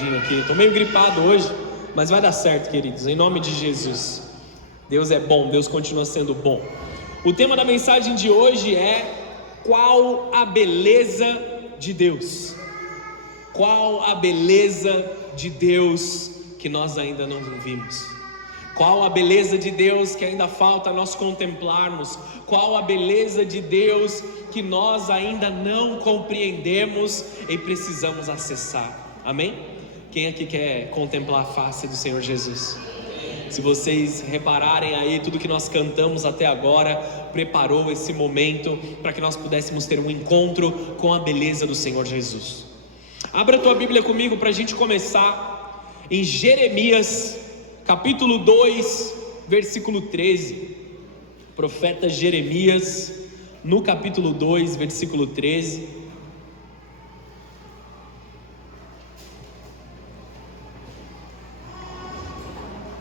rapidinho aqui. Estou meio gripado hoje, mas vai dar certo, queridos, em nome de Jesus. Deus é bom, Deus continua sendo bom. O tema da mensagem de hoje é: qual a beleza de Deus? Qual a beleza de Deus que nós ainda não vimos? Qual a beleza de Deus que ainda falta nós contemplarmos? Qual a beleza de Deus que nós ainda não compreendemos e precisamos acessar? Amém? Quem aqui quer contemplar a face do Senhor Jesus? Se vocês repararem aí, tudo que nós cantamos até agora preparou esse momento para que nós pudéssemos ter um encontro com a beleza do Senhor Jesus. Abra a tua Bíblia comigo para a gente começar em Jeremias capítulo 2, versículo 13. Profeta Jeremias, no capítulo 2, versículo 13.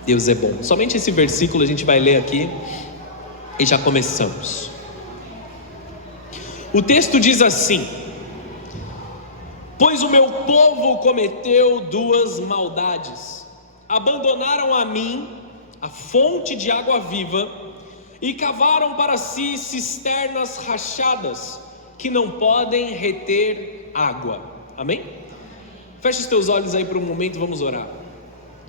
Deus é bom. Somente esse versículo a gente vai ler aqui e já começamos. O texto diz assim: pois o meu povo cometeu duas maldades. Abandonaram a mim, a fonte de água viva, e cavaram para si cisternas rachadas, que não podem reter água. Amém? Feche os teus olhos aí por um momento e vamos orar.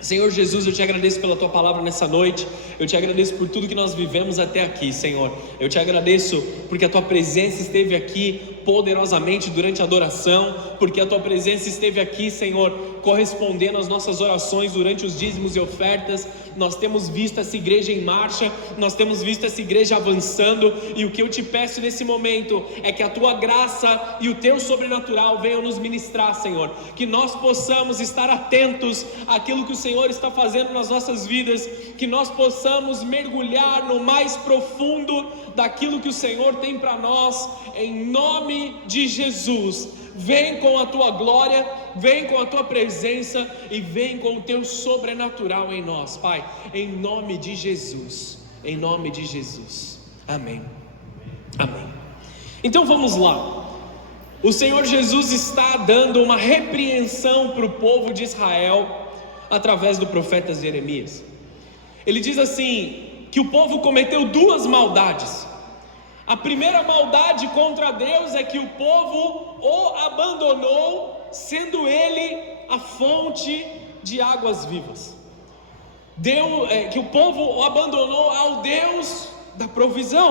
Senhor Jesus, eu te agradeço pela tua palavra nessa noite. Eu te agradeço por tudo que nós vivemos até aqui, Senhor. Eu te agradeço porque a tua presença esteve aqui poderosamente durante a adoração, porque a tua presença esteve aqui, Senhor, correspondendo às nossas orações durante os dízimos e ofertas. Nós temos visto essa igreja em marcha, nós temos visto essa igreja avançando, e o que eu te peço nesse momento é que a tua graça e o teu sobrenatural venham nos ministrar, Senhor, que nós possamos estar atentos àquilo que o Senhor está fazendo nas nossas vidas, que nós possamos mergulhar no mais profundo daquilo que o Senhor tem para nós, em nome de Jesus. Vem com a tua glória, vem com a tua presença e vem com o teu sobrenatural em nós, Pai, em nome de Jesus, em nome de Jesus, amém, amém. Então vamos lá. O Senhor Jesus está dando uma repreensão para o povo de Israel através do profeta Jeremias. Ele diz assim, que o povo cometeu duas maldades. A primeira maldade contra Deus é que o povo o abandonou, sendo ele a fonte de águas vivas. Que o povo o abandonou ao Deus da provisão.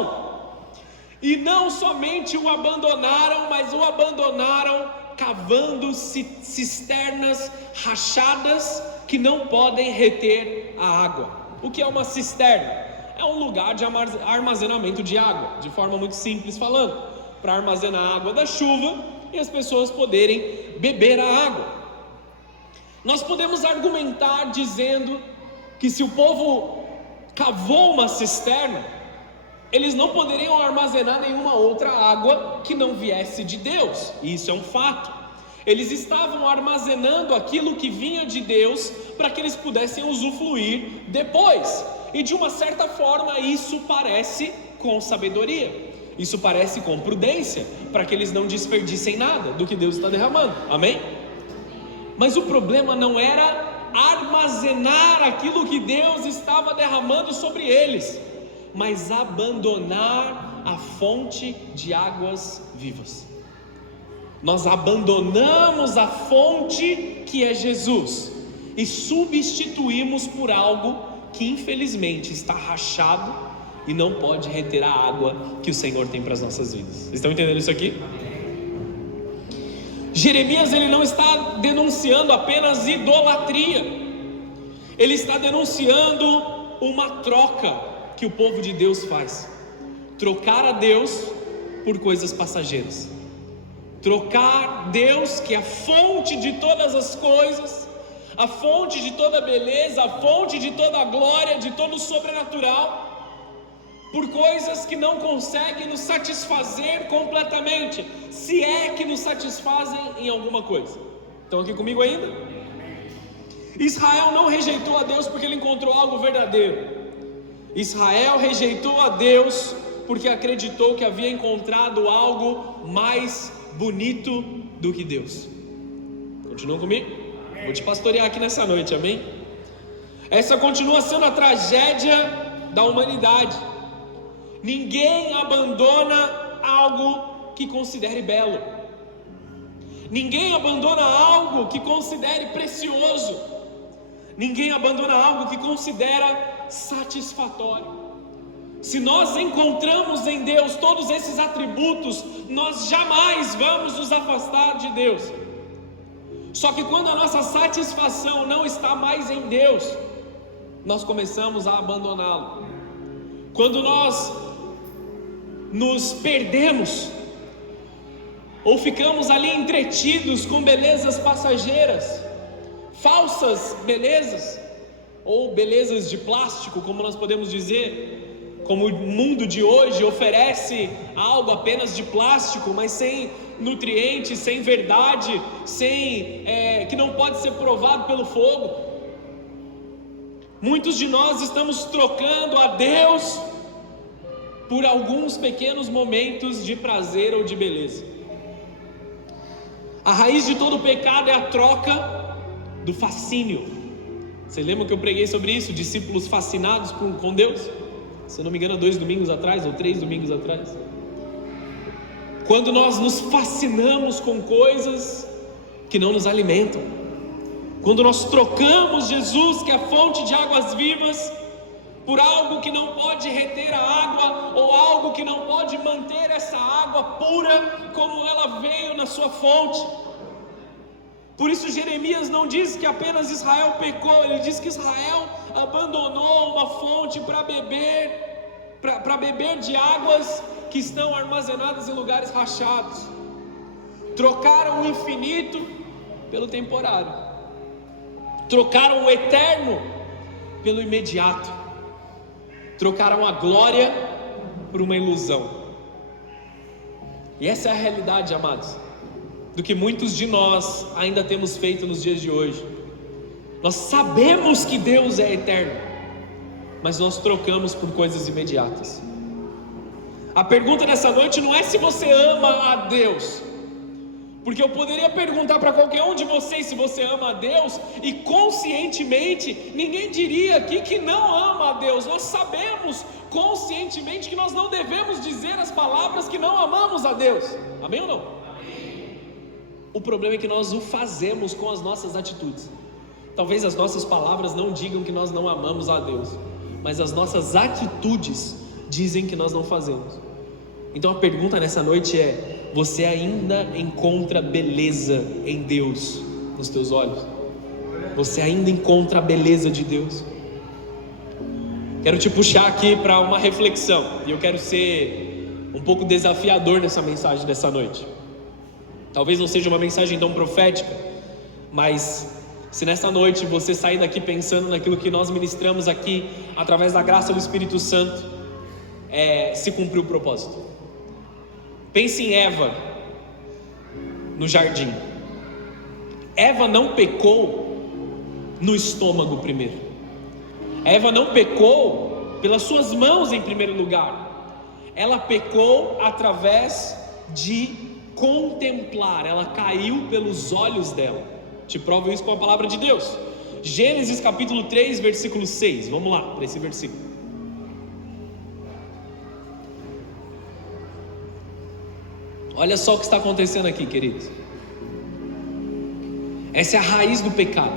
E não somente o abandonaram, mas o abandonaram cavando cisternas rachadas que não podem reter a água. O que é uma cisterna? É um lugar de armazenamento de água, de forma muito simples falando, para armazenar a água da chuva e as pessoas poderem beber a água. Nós podemos argumentar dizendo que se o povo cavou uma cisterna, eles não poderiam armazenar nenhuma outra água que não viesse de Deus, e isso é um fato. Eles estavam armazenando aquilo que vinha de Deus para que eles pudessem usufruir depois. E de uma certa forma isso parece com sabedoria, isso parece com prudência, para que eles não desperdicem nada do que Deus está derramando, amém? Mas o problema não era armazenar aquilo que Deus estava derramando sobre eles, mas abandonar a fonte de águas vivas. Nós abandonamos a fonte que é Jesus e substituímos por algo que infelizmente está rachado e não pode reter a água que o Senhor tem para as nossas vidas. Vocês estão entendendo isso aqui? Jeremias, ele não está denunciando apenas idolatria, ele está denunciando uma troca que o povo de Deus faz. Trocar a Deus por coisas passageiras. Trocar Deus, que é a fonte de todas as coisas, a fonte de toda beleza, a fonte de toda glória, de todo o sobrenatural, por coisas que não conseguem nos satisfazer completamente, se é que nos satisfazem em alguma coisa. Estão aqui comigo ainda? Israel não rejeitou a Deus porque ele encontrou algo verdadeiro. Israel rejeitou a Deus porque acreditou que havia encontrado algo mais bonito do que Deus. Continuam comigo? Vou te pastorear aqui nessa noite, amém? Essa continua sendo a tragédia da humanidade. Ninguém abandona algo que considere belo. Ninguém abandona algo que considere precioso. Ninguém abandona algo que considera satisfatório. Se nós encontramos em Deus todos esses atributos, nós jamais vamos nos afastar de Deus. Só que quando a nossa satisfação não está mais em Deus, nós começamos a abandoná-lo. Quando nós nos perdemos, ou ficamos ali entretidos com belezas passageiras, falsas belezas, ou belezas de plástico, como nós podemos dizer, como o mundo de hoje oferece algo apenas de plástico, mas sem nutrientes, sem verdade, que não pode ser provado pelo fogo. Muitos de nós estamos trocando a Deus por alguns pequenos momentos de prazer ou de beleza. A raiz de todo pecado é a troca do fascínio. Você lembra que eu preguei sobre isso? Discípulos fascinados com Deus? Se eu não me engano, 2 domingos atrás, ou 3 domingos atrás. Quando nós nos fascinamos com coisas que não nos alimentam, quando nós trocamos Jesus, que é a fonte de águas vivas, por algo que não pode reter a água, ou algo que não pode manter essa água pura como ela veio na sua fonte. Por isso Jeremias não diz que apenas Israel pecou, ele diz que Israel abandonou uma fonte para beber de águas que estão armazenadas em lugares rachados. Trocaram o infinito pelo temporário, trocaram o eterno pelo imediato, trocaram a glória por uma ilusão. E essa é a realidade, amados, do que muitos de nós ainda temos feito nos dias de hoje. Nós sabemos que Deus é eterno, mas nós trocamos por coisas imediatas. A pergunta dessa noite não é se você ama a Deus, porque eu poderia perguntar para qualquer um de vocês se você ama a Deus, e conscientemente ninguém diria aqui que não ama a Deus. Nós sabemos conscientemente que nós não devemos dizer as palavras que não amamos a Deus. Amém ou não? Amém. O problema é que nós o fazemos com as nossas atitudes. Talvez as nossas palavras não digam que nós não amamos a Deus, mas as nossas atitudes dizem que nós não fazemos. Então a pergunta nessa noite é: você ainda encontra beleza em Deus nos teus olhos? Você ainda encontra a beleza de Deus? Quero te puxar aqui para uma reflexão, e eu quero ser um pouco desafiador nessa mensagem dessa noite. Talvez não seja uma mensagem tão profética, mas se nessa noite você sair daqui pensando naquilo que nós ministramos aqui, através da graça do Espírito Santo, se cumpriu o propósito. Pense em Eva no jardim. Eva não pecou no estômago primeiro. Eva não pecou pelas suas mãos em primeiro lugar. Ela pecou através de contemplar. Ela caiu pelos olhos dela. Te provo isso com a palavra de Deus. Gênesis capítulo 3, versículo 6. Vamos lá para esse versículo. Olha só o que está acontecendo aqui, queridos. Essa é a raiz do pecado.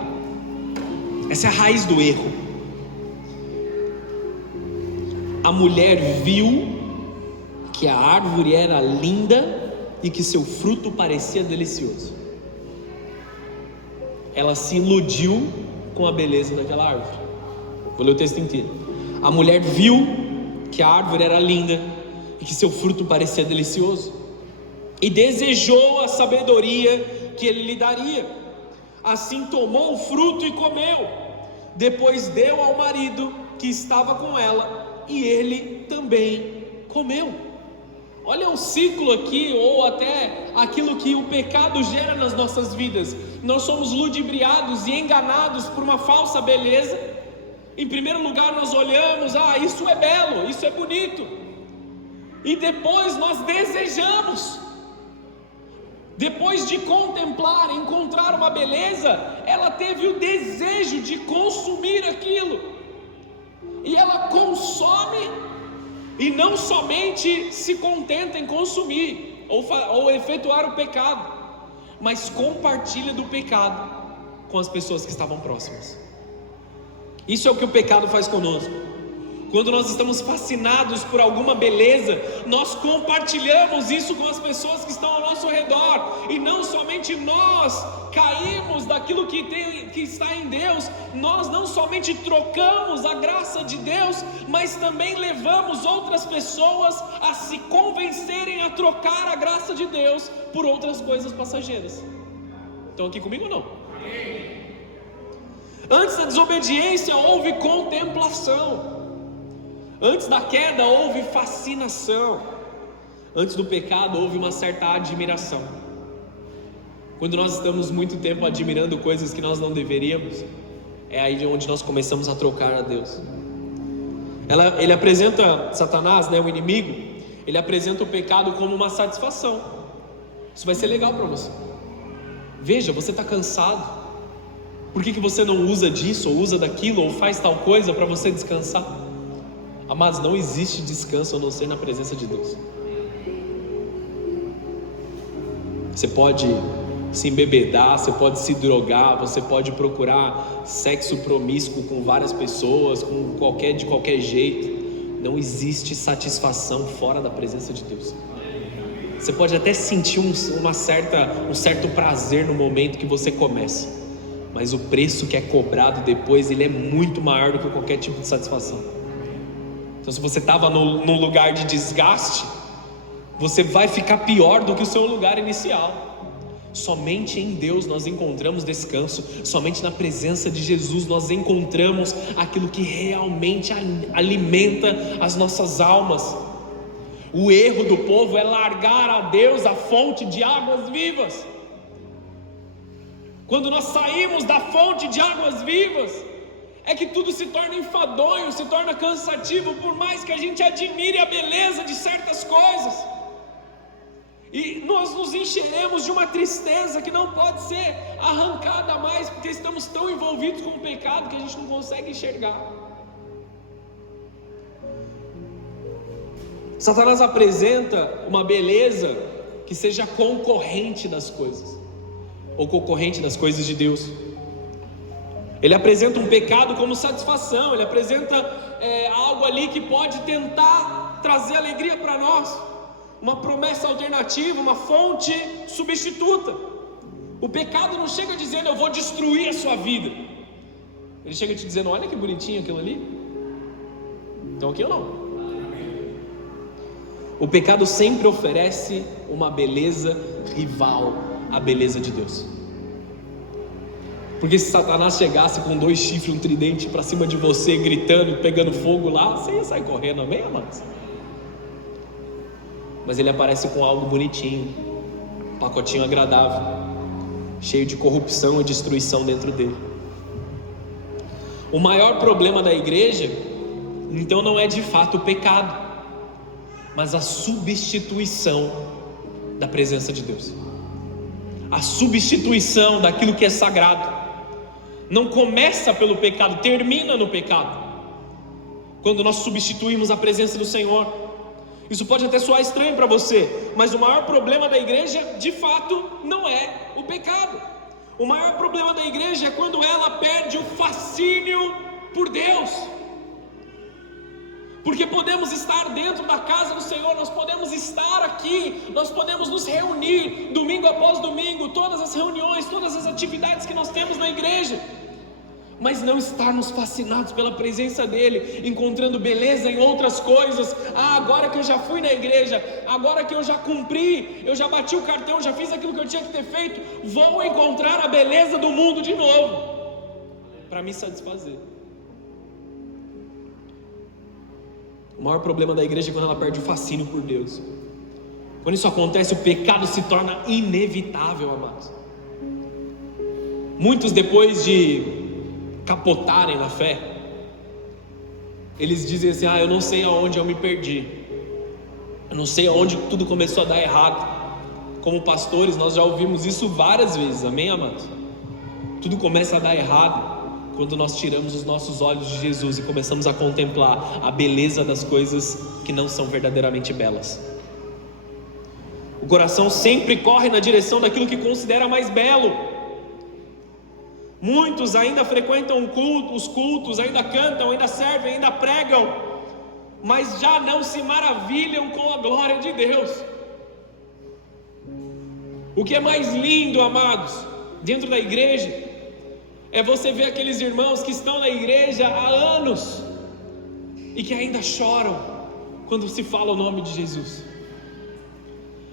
Essa é a raiz do erro. A mulher viu que a árvore era linda e que seu fruto parecia delicioso. Ela se iludiu com a beleza daquela árvore. Vou ler o texto inteiro. A mulher viu que a árvore era linda e que seu fruto parecia delicioso, e desejou a sabedoria que ele lhe daria. Assim tomou o fruto e comeu. Depois deu ao marido que estava com ela, e ele também comeu. Olha o ciclo aqui, ou até aquilo que o pecado gera nas nossas vidas. Nós somos ludibriados e enganados por uma falsa beleza. Em primeiro lugar nós olhamos, isso é belo, isso é bonito, e depois nós desejamos. Depois de contemplar, encontrar uma beleza, ela teve o desejo de consumir aquilo. E ela consome, e não somente se contenta em consumir ou efetuar o pecado, mas compartilha do pecado com as pessoas que estavam próximas. Isso é o que o pecado faz conosco. Quando nós estamos fascinados por alguma beleza, nós compartilhamos isso com as pessoas que estão ao nosso redor, e não somente nós caímos daquilo que está em Deus, nós não somente trocamos a graça de Deus, mas também levamos outras pessoas a se convencerem a trocar a graça de Deus por outras coisas passageiras. Estão aqui comigo ou não? Antes da desobediência houve contemplação. Antes da queda houve fascinação. Antes do pecado houve uma certa admiração. Quando nós estamos muito tempo admirando coisas que nós não deveríamos, é aí onde nós começamos a trocar a Deus. Ele apresenta Satanás, o inimigo, ele apresenta o pecado como uma satisfação. Isso vai ser legal para você. Veja, você está cansado. Por que você não usa disso, ou usa daquilo, ou faz tal coisa para você descansar? Amados, não existe descanso a não ser na presença de Deus. Você pode se embebedar, você pode se drogar, você pode procurar sexo promíscuo com várias pessoas, de qualquer jeito. Não existe satisfação fora da presença de Deus. Você pode até sentir um certo prazer no momento que você começa, mas o preço que é cobrado depois, ele é muito maior do que qualquer tipo de satisfação. Então, se você estava num lugar de desgaste, você vai ficar pior do que o seu lugar inicial. Somente em Deus nós encontramos descanso. Somente na presença de Jesus nós encontramos aquilo que realmente alimenta as nossas almas. O erro do povo é largar a Deus a fonte de águas vivas. Quando nós saímos da fonte de águas vivas, é que tudo se torna enfadonho, se torna cansativo, por mais que a gente admire a beleza de certas coisas. E nós nos encheremos de uma tristeza que não pode ser arrancada mais, porque estamos tão envolvidos com o pecado que a gente não consegue enxergar. Satanás apresenta uma beleza que seja concorrente das coisas, ou concorrente das coisas de Deus. Ele apresenta um pecado como satisfação, ele apresenta algo ali que pode tentar trazer alegria para nós, uma promessa alternativa, uma fonte substituta. O pecado não chega dizendo eu vou destruir a sua vida, ele chega te dizendo olha que bonitinho aquilo ali. Então aqui ou não? O pecado sempre oferece uma beleza rival à beleza de Deus. Porque se Satanás chegasse com 2 chifres, um tridente para cima de você, gritando, pegando fogo lá, você ia sair correndo, amém, amados? Mas ele aparece com algo bonitinho, um pacotinho agradável, cheio de corrupção e destruição dentro dele. O maior problema da igreja, então, não é de fato o pecado, mas a substituição da presença de Deus. A substituição daquilo que é sagrado. Não começa pelo pecado, termina no pecado. Quando nós substituímos a presença do Senhor. Isso pode até soar estranho para você, mas o maior problema da igreja, de fato, não é o pecado. O maior problema da igreja é quando ela perde o fascínio por Deus. Porque podemos estar dentro da casa do Senhor, nós podemos estar aqui, nós podemos nos reunir domingo após domingo, todas as reuniões, todas as atividades que nós temos na igreja, mas não estarmos fascinados pela presença dEle, encontrando beleza em outras coisas. Agora que eu já fui na igreja, agora que eu já cumpri, eu já bati o cartão, já fiz aquilo que eu tinha que ter feito, vou encontrar a beleza do mundo de novo, para me satisfazer. O maior problema da igreja é quando ela perde o fascínio por Deus. Quando isso acontece, o pecado se torna inevitável, amados. Muitos, depois de capotarem na fé, eles dizem assim: eu não sei aonde eu me perdi, eu não sei aonde tudo começou a dar errado, Como pastores, nós já ouvimos isso várias vezes, amém, amados? Tudo começa a dar errado quando nós tiramos os nossos olhos de Jesus e começamos a contemplar a beleza das coisas que não são verdadeiramente belas. O coração sempre corre na direção daquilo que considera mais belo. Muitos ainda frequentam os cultos, ainda cantam, ainda servem, ainda pregam, mas já não se maravilham com a glória de Deus. O que é mais lindo, amados, dentro da igreja, é você ver aqueles irmãos que estão na igreja há anos e que ainda choram quando se fala o nome de Jesus.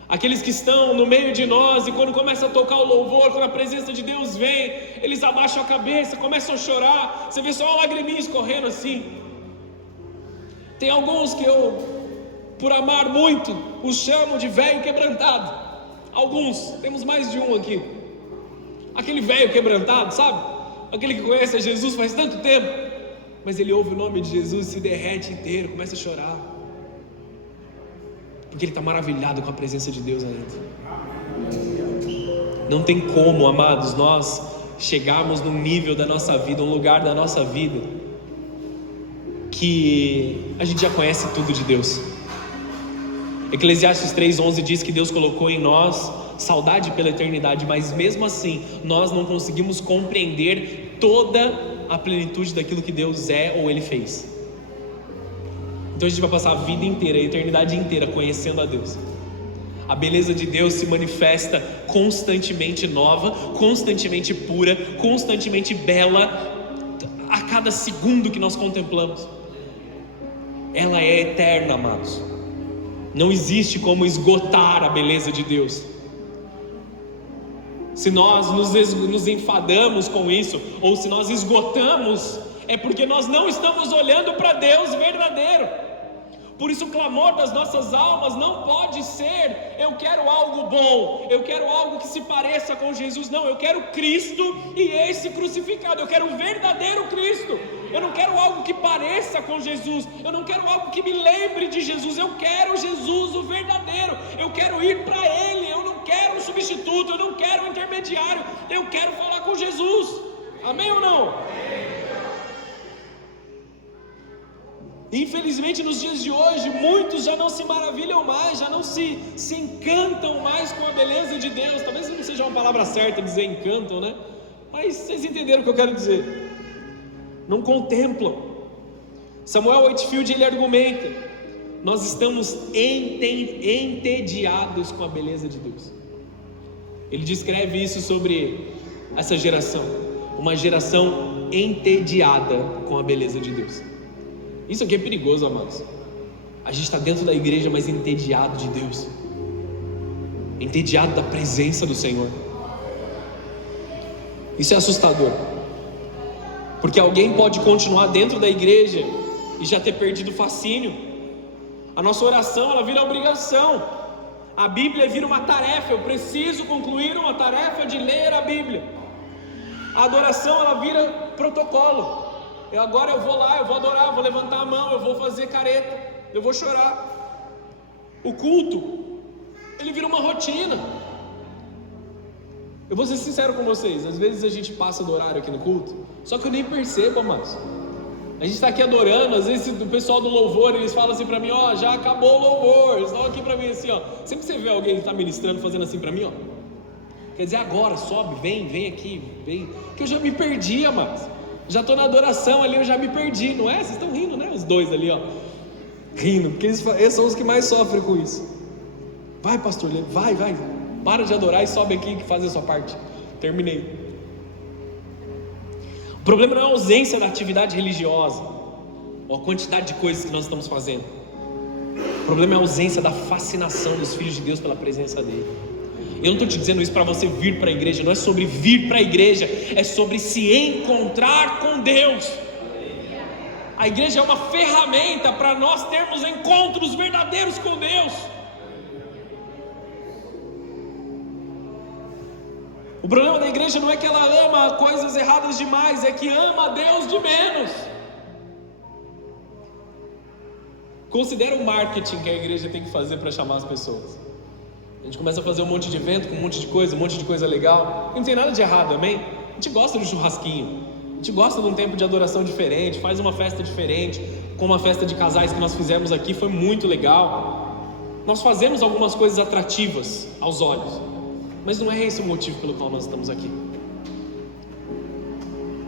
Aqueles que estão no meio de nós e quando começa a tocar o louvor, quando a presença de Deus vem, eles abaixam a cabeça, começam a chorar, você vê só uma lagriminha escorrendo assim. Tem alguns que eu, por amar muito, os chamo de velho quebrantado. Alguns, temos mais de um aqui. Aquele velho quebrantado, sabe? Aquele que conhece a Jesus faz tanto tempo, mas ele ouve o nome de Jesus e se derrete inteiro, começa a chorar, porque ele está maravilhado com a presença de Deus ainda. Não tem como, amados, nós chegarmos num nível da nossa vida, um lugar da nossa vida, que a gente já conhece tudo de Deus. Eclesiastes 3:11 diz que Deus colocou em nós saudade pela eternidade, mas mesmo assim nós não conseguimos compreender toda a plenitude daquilo que Deus é ou Ele fez. Então a gente vai passar a vida inteira, a eternidade inteira conhecendo a Deus. A beleza de Deus se manifesta constantemente nova, constantemente pura, constantemente bela, a cada segundo que nós contemplamos. Ela é eterna, amados. Não existe como esgotar a beleza de Deus. Se nós nos enfadamos com isso, ou se nós esgotamos, é porque nós não estamos olhando para Deus verdadeiro. Por isso o clamor das nossas almas não pode ser: eu quero algo bom, eu quero algo que se pareça com Jesus. Não, eu quero Cristo e esse crucificado. Eu quero o verdadeiro Cristo. Eu não quero algo que pareça com Jesus, eu não quero algo que me lembre de Jesus. Eu quero Jesus, o verdadeiro. Eu quero ir para Ele, eu não quero um substituto, eu não quero um intermediário, eu quero falar com Jesus. Amém ou não? Infelizmente nos dias de hoje, muitos já não se maravilham mais, já não se encantam mais com a beleza de Deus. Talvez não seja uma palavra certa dizer encantam, né? Mas vocês entenderam o que eu quero dizer. Não contemplam. Samuel Whitefield, ele argumenta: nós estamos entediados com a beleza de Deus. Ele descreve isso sobre essa geração, uma geração entediada com a beleza de Deus. Isso aqui é perigoso, amados. A gente está dentro da igreja, mas entediado de Deus, entediado da presença do Senhor. Isso é assustador, porque alguém pode continuar dentro da igreja e já ter perdido o fascínio. A nossa oração, ela vira obrigação. A Bíblia vira uma tarefa. Eu preciso concluir uma tarefa de ler a Bíblia. A adoração, ela vira protocolo. Agora eu vou lá, eu vou adorar, eu vou levantar a mão, eu vou fazer careta, eu vou chorar. O culto, ele vira uma rotina. Eu vou ser sincero com vocês, às vezes a gente passa do horário aqui no culto, só que eu nem percebo, mas a gente está aqui adorando. Às vezes o pessoal do louvor, eles falam assim para mim: ó, já acabou o louvor. Eles estão aqui para mim assim, ó. Sempre que você vê alguém que está ministrando fazendo assim para mim, ó, quer dizer, agora, sobe, vem aqui, vem, que eu já me perdi, mas já estou na adoração ali, eu já me perdi, não é? Vocês estão rindo, né? Os dois ali, ó, rindo, porque eles são os que mais sofrem com isso. Vai, pastor, vai, para de adorar e sobe aqui que faz a sua parte. Terminei. O problema não é a ausência da atividade religiosa, ou a quantidade de coisas que nós estamos fazendo. O problema é a ausência da fascinação dos filhos de Deus pela presença dele. Eu não estou te dizendo isso para você vir para a igreja. Não é sobre vir para a igreja, é sobre se encontrar com Deus. A igreja é uma ferramenta para nós termos encontros verdadeiros com Deus. O problema da igreja não é que ela ama coisas erradas demais, é que ama a Deus de menos. Considera o marketing que a igreja tem que fazer para chamar as pessoas. A gente começa a fazer um monte de evento com um monte de coisa legal. Não tem nada de errado, amém? A gente gosta de churrasquinho, a gente gosta de um tempo de adoração diferente, faz uma festa diferente, como a festa de casais que nós fizemos aqui, foi muito legal. Nós fazemos algumas coisas atrativas aos olhos, mas não é esse o motivo pelo qual nós estamos aqui.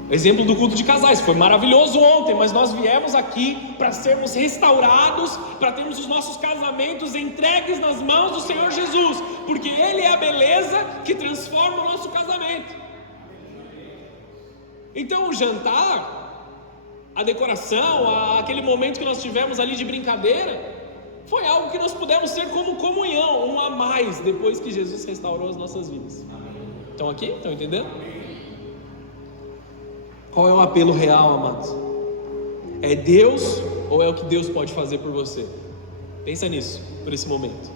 Exemplo do culto de casais, foi maravilhoso ontem, mas nós viemos aqui para sermos restaurados, para termos os nossos casamentos entregues nas mãos do Senhor Jesus, porque Ele é a beleza que transforma o nosso casamento. Então o jantar, a decoração, aquele momento que nós tivemos ali de brincadeira, foi algo que nós pudemos ter como comunhão, um a mais, depois que Jesus restaurou as nossas vidas. Estão aqui? Estão entendendo? Qual é o apelo real, amados? É Deus ou é o que Deus pode fazer por você? Pensa nisso, por esse momento.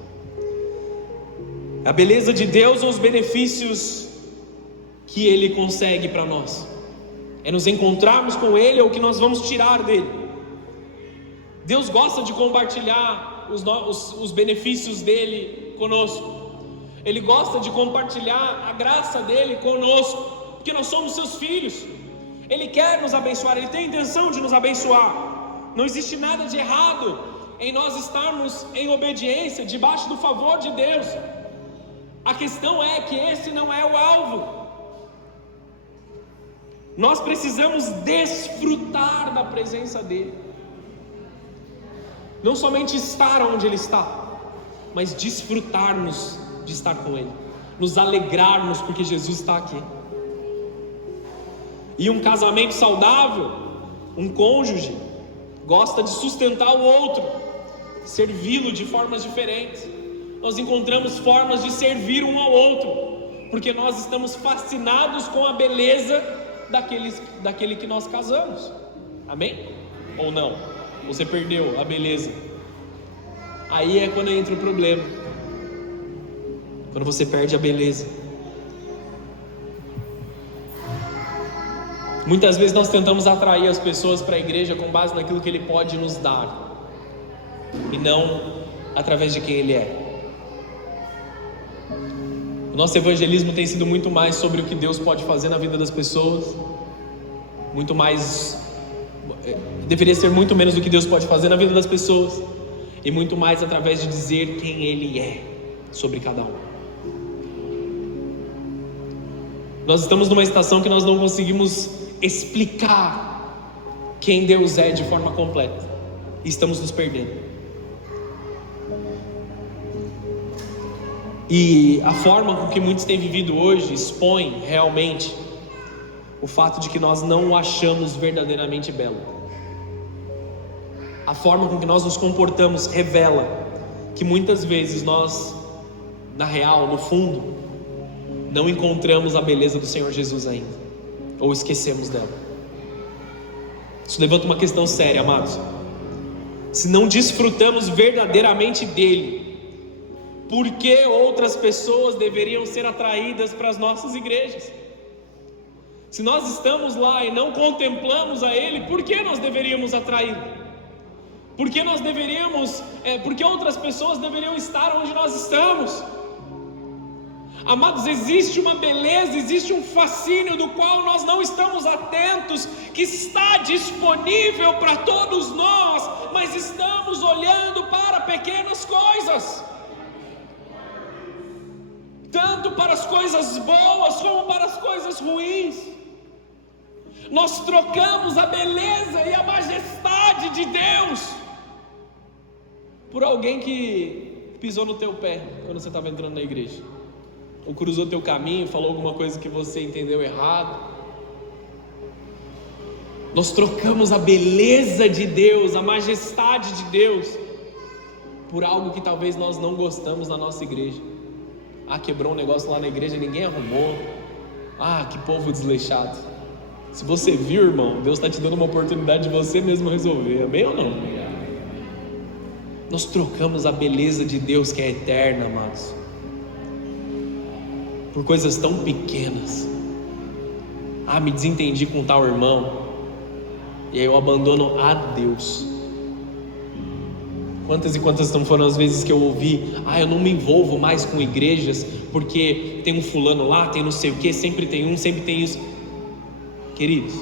A beleza de Deus ou os benefícios que Ele consegue para nós? É nos encontrarmos com Ele ou o que nós vamos tirar dele? Deus gosta de compartilhar os benefícios dele conosco. Ele gosta de compartilhar a graça dele conosco, porque nós somos seus filhos. Ele quer nos abençoar, Ele tem a intenção de nos abençoar. Não existe nada de errado em nós estarmos em obediência, debaixo do favor de Deus. A questão é que esse não é o alvo. Nós precisamos desfrutar da presença dEle. Não somente estar onde Ele está, mas desfrutarmos de estar com Ele, nos alegrarmos porque Jesus está aqui. E um casamento saudável, um cônjuge, gosta de sustentar o outro, servi-lo de formas diferentes. Nós encontramos formas de servir um ao outro, porque nós estamos fascinados com a beleza daquele que nós casamos. Amém? Ou não? Você perdeu a beleza. Aí é quando entra o problema. Quando você perde a beleza. Muitas vezes nós tentamos atrair as pessoas para a igreja com base naquilo que Ele pode nos dar, e não através de quem Ele é. O nosso evangelismo tem sido muito mais sobre o que Deus pode fazer na vida das pessoas, muito mais, deveria ser muito menos do que Deus pode fazer na vida das pessoas, e muito mais através de dizer quem Ele é sobre cada um. Nós estamos numa estação que nós não conseguimos explicar quem Deus é de forma completa, e estamos nos perdendo. E a forma com que muitos têm vivido hoje expõe realmente o fato de que nós não o achamos verdadeiramente belo. A forma com que nós nos comportamos revela que muitas vezes nós, na real, no fundo, não encontramos a beleza do Senhor Jesus ainda, ou esquecemos dela. Isso levanta uma questão séria, amados. Se não desfrutamos verdadeiramente dele, por que outras pessoas deveriam ser atraídas para as nossas igrejas? Se nós estamos lá e não contemplamos a Ele, por que nós deveríamos atraí-lo? Por que nós deveríamos, por que outras pessoas deveriam estar onde nós estamos? Amados, existe uma beleza, existe um fascínio do qual nós não estamos atentos, que está disponível para todos nós, mas estamos olhando para pequenas coisas, tanto para as coisas boas como para as coisas ruins. Nós trocamos a beleza e a majestade de Deus por alguém que pisou no teu pé quando você estava entrando na igreja, ou cruzou teu caminho, falou alguma coisa que você entendeu errado. Nós trocamos a beleza de Deus, a majestade de Deus, por algo que talvez nós não gostamos na nossa igreja. Quebrou um negócio lá na igreja, ninguém arrumou. Que povo desleixado. Se você viu, irmão, Deus está te dando uma oportunidade de você mesmo resolver, amém ou não? Nós trocamos a beleza de Deus, que é eterna, amados, por coisas tão pequenas. Me desentendi com tal irmão, e aí eu abandono a Deus. Quantas e quantas não foram as vezes que eu ouvi: eu não me envolvo mais com igrejas, porque tem um fulano lá, tem não sei o que, sempre tem um, sempre tem isso. Queridos,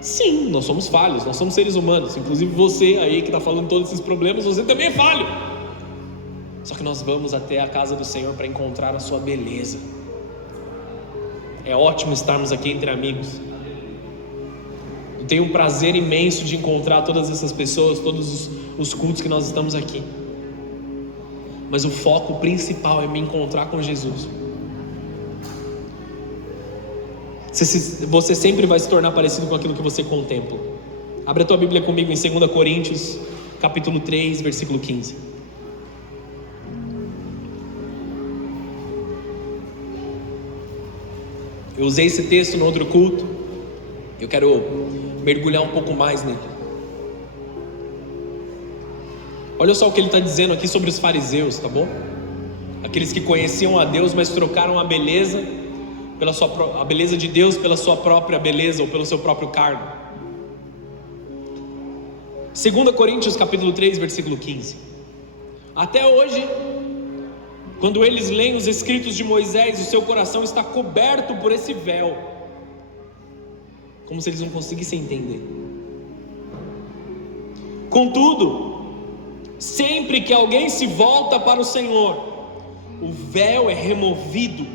sim, nós somos falhos, nós somos seres humanos. Inclusive você aí que está falando todos esses problemas, você também é falho. Só que nós vamos até a casa do Senhor para encontrar a sua beleza. É ótimo estarmos aqui entre amigos. Eu tenho um prazer imenso de encontrar todas essas pessoas, todos os cultos que nós estamos aqui. Mas o foco principal é me encontrar com Jesus. Você sempre vai se tornar parecido com aquilo que você contempla. Abre a tua Bíblia comigo em 2 Coríntios, capítulo 3, versículo 15. Eu usei esse texto no outro culto. Eu quero mergulhar um pouco mais nele. Olha só o que ele está dizendo aqui sobre os fariseus, tá bom? Aqueles que conheciam a Deus, mas trocaram a beleza a beleza de Deus pela sua própria beleza ou pelo seu próprio cargo. 2 Coríntios capítulo 3, versículo 15. Até hoje, quando eles leem os escritos de Moisés, o seu coração está coberto por esse véu, como se eles não conseguissem entender. Contudo, sempre que alguém se volta para o Senhor, o véu é removido,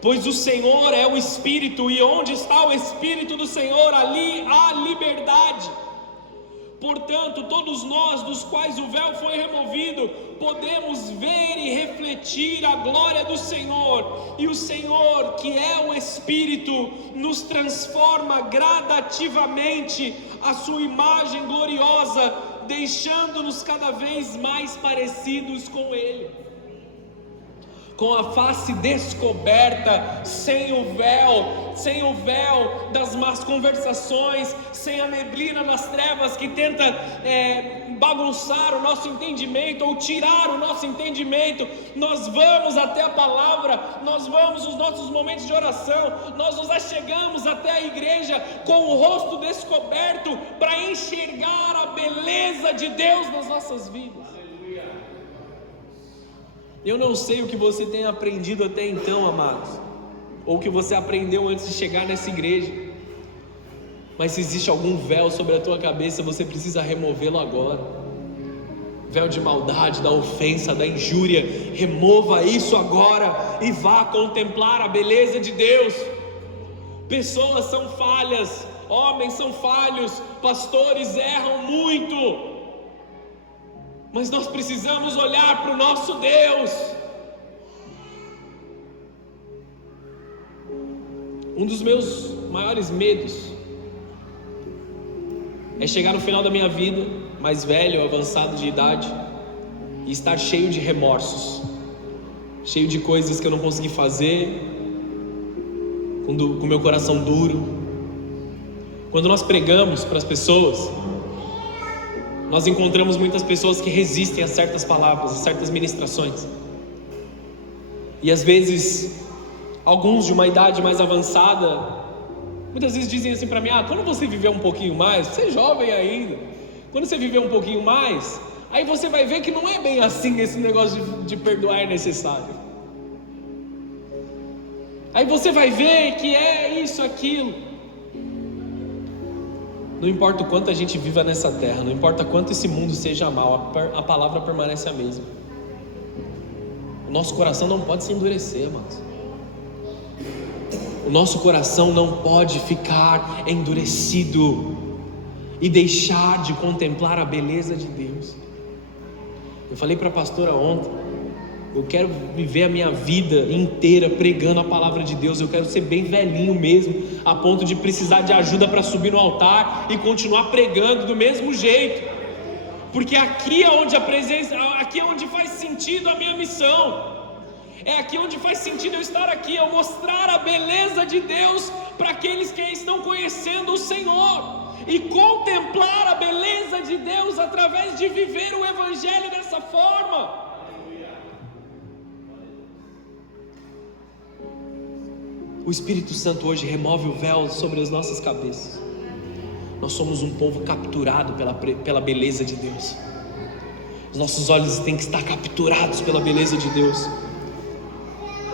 pois o Senhor é o Espírito, e onde está o Espírito do Senhor, ali há liberdade. Portanto, todos nós, dos quais o véu foi removido, podemos ver e refletir a glória do Senhor, e o Senhor, que é o Espírito, nos transforma gradativamente à sua imagem gloriosa, deixando-nos cada vez mais parecidos com Ele. Com a face descoberta, sem o véu das más conversações, sem a neblina nas trevas que tenta bagunçar o nosso entendimento ou tirar o nosso entendimento, nós vamos até a palavra, nós vamos nos nossos momentos de oração, nós nos achegamos até a igreja com o rosto descoberto para enxergar a beleza de Deus nas nossas vidas. Eu não sei o que você tem aprendido até então, amados, ou o que você aprendeu antes de chegar nessa igreja, mas se existe algum véu sobre a tua cabeça, você precisa removê-lo agora. Véu de maldade, da ofensa, da injúria, remova isso agora e vá contemplar a beleza de Deus. Pessoas são falhas, homens são falhos, pastores erram muito, mas nós precisamos olhar para o nosso Deus. Um dos meus maiores medos é chegar no final da minha vida, mais velho, avançado de idade, e estar cheio de remorsos, cheio de coisas que eu não consegui fazer, com meu coração duro. Quando nós pregamos para as pessoas, nós encontramos muitas pessoas que resistem a certas palavras, a certas ministrações. E às vezes, alguns de uma idade mais avançada, muitas vezes dizem assim para mim: quando você viver um pouquinho mais, você é jovem ainda, quando você viver um pouquinho mais, aí você vai ver que não é bem assim esse negócio de perdoar é necessário. Aí você vai ver que é isso, aquilo. Não importa o quanto a gente viva nessa terra, não importa quanto esse mundo seja mau, a palavra permanece a mesma. O nosso coração não pode se endurecer, amados. O nosso coração não pode ficar endurecido e deixar de contemplar a beleza de Deus. Eu falei para a pastora ontem, eu quero viver a minha vida inteira pregando a palavra de Deus. Eu quero ser bem velhinho mesmo, a ponto de precisar de ajuda para subir no altar e continuar pregando do mesmo jeito, porque aqui é onde aqui é onde faz sentido a minha missão. É aqui onde faz sentido eu estar aqui, eu mostrar a beleza de Deus para aqueles que estão conhecendo o Senhor, e contemplar a beleza de Deus através de viver o Evangelho dessa forma. O Espírito Santo hoje remove o véu sobre as nossas cabeças. Nós somos um povo capturado pela beleza de Deus. Os nossos olhos têm que estar capturados pela beleza de Deus.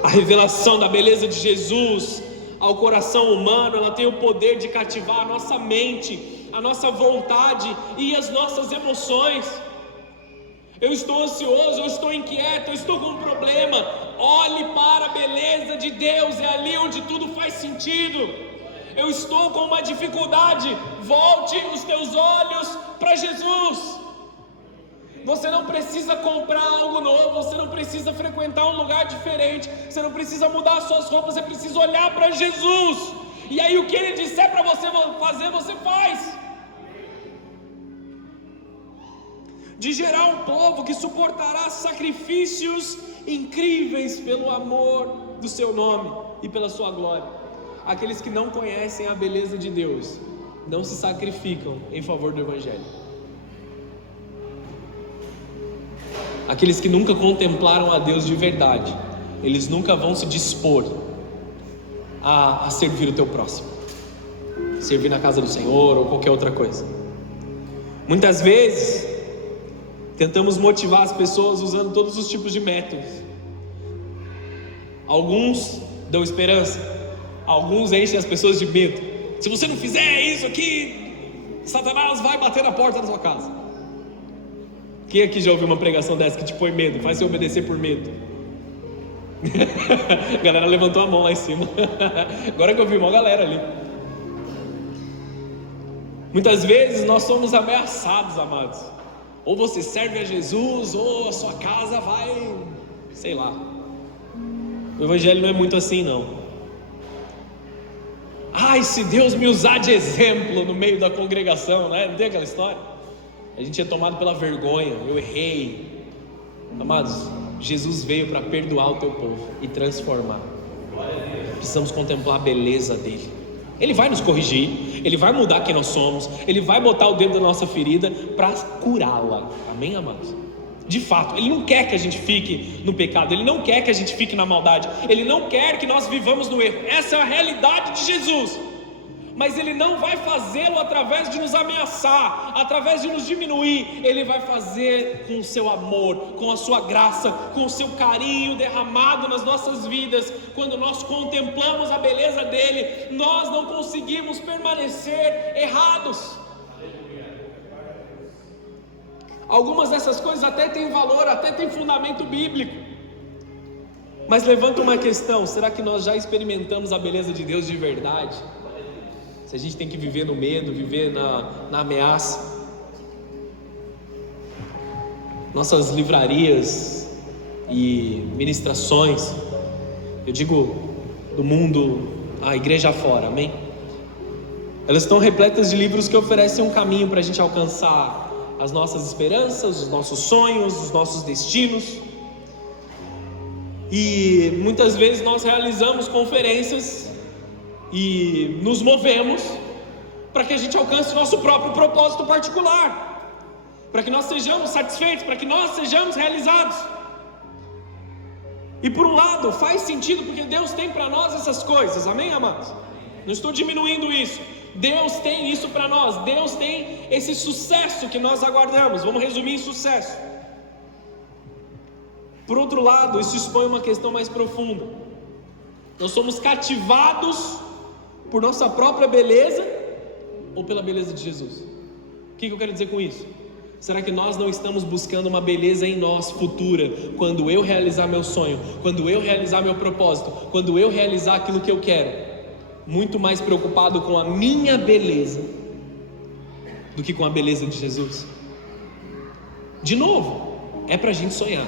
A revelação da beleza de Jesus ao coração humano, ela tem o poder de cativar a nossa mente, a nossa vontade e as nossas emoções. Eu estou ansioso, eu estou inquieto, eu estou com um problema. Olhe para a beleza de Deus, é ali onde tudo faz sentido. Eu estou com uma dificuldade, volte os teus olhos para Jesus. Você não precisa comprar algo novo, você não precisa frequentar um lugar diferente, você não precisa mudar as suas roupas, você precisa olhar para Jesus. E aí o que Ele disser para você fazer, você faz. De gerar um povo que suportará sacrifícios incríveis pelo amor do seu nome e pela sua glória. Aqueles que não conhecem a beleza de Deus não se sacrificam em favor do Evangelho. Aqueles que nunca contemplaram a Deus de verdade, eles nunca vão se dispor a servir o teu próximo, servir na casa do Senhor ou qualquer outra coisa. Muitas vezes tentamos motivar as pessoas usando todos os tipos de métodos. Alguns dão esperança, alguns enchem as pessoas de medo. Se você não fizer isso aqui, Satanás vai bater na porta da sua casa. Quem aqui já ouviu uma pregação dessa que te põe medo, faz você obedecer por medo? A galera levantou a mão lá em cima. Agora que eu vi uma galera ali. Muitas vezes nós somos ameaçados, amados. Ou você serve a Jesus, ou a sua casa vai, sei lá. O Evangelho não é muito assim, não. Ai, se Deus me usar de exemplo no meio da congregação, né? Não tem aquela história? A gente é tomado pela vergonha, eu errei. Amados, Jesus veio para perdoar o teu povo e transformar. Precisamos contemplar a beleza dele. Ele vai nos corrigir, ele vai mudar quem nós somos, ele vai botar o dedo na nossa ferida para curá-la. Amém, amados? De fato, ele não quer que a gente fique no pecado, ele não quer que a gente fique na maldade, ele não quer que nós vivamos no erro. Essa é a realidade de Jesus. Mas Ele não vai fazê-lo através de nos ameaçar, através de nos diminuir. Ele vai fazer com o seu amor, com a sua graça, com o seu carinho derramado nas nossas vidas. Quando nós contemplamos a beleza dEle, nós não conseguimos permanecer errados. Algumas dessas coisas até têm valor, até têm fundamento bíblico. Mas levanta uma questão: será que nós já experimentamos a beleza de Deus de verdade? Se a gente tem que viver no medo, viver na ameaça. Nossas livrarias e ministrações, eu digo do mundo, a igreja afora, amém? Elas estão repletas de livros que oferecem um caminho para a gente alcançar as nossas esperanças, os nossos sonhos, os nossos destinos. E muitas vezes nós realizamos conferências e nos movemos para que a gente alcance o nosso próprio propósito particular, para que nós sejamos satisfeitos, para que nós sejamos realizados. E por um lado faz sentido, porque Deus tem para nós essas coisas, amém, amados? Não estou diminuindo isso. Deus tem isso para nós, Deus tem esse sucesso que nós aguardamos. Vamos resumir em sucesso. Por outro lado, isso expõe uma questão mais profunda. Nós somos cativados por nossa própria beleza ou pela beleza de Jesus? O que eu quero dizer com isso? Será que nós não estamos buscando uma beleza em nós futura, quando eu realizar meu sonho, quando eu realizar meu propósito, quando eu realizar aquilo que eu quero, muito mais preocupado com a minha beleza do que com a beleza de Jesus? De novo, é pra gente sonhar,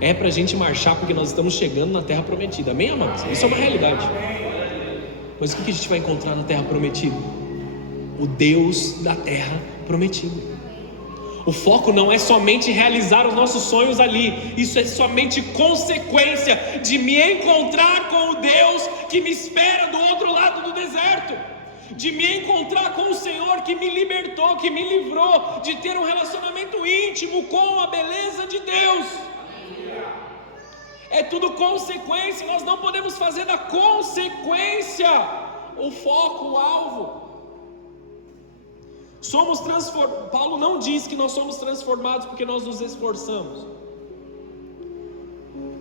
é pra gente marchar, porque nós estamos chegando na terra prometida, amém, amados? Isso é uma realidade. Mas o que a gente vai encontrar na terra prometida? O Deus da terra prometida. O foco não é somente realizar os nossos sonhos ali. Isso é somente consequência de me encontrar com o Deus que me espera do outro lado do deserto, de me encontrar com o Senhor que me libertou, que me livrou, de ter um relacionamento íntimo com a beleza de Deus. É tudo consequência. Nós não podemos fazer da consequência o foco, o alvo. Paulo não diz que nós somos transformados porque nós nos esforçamos.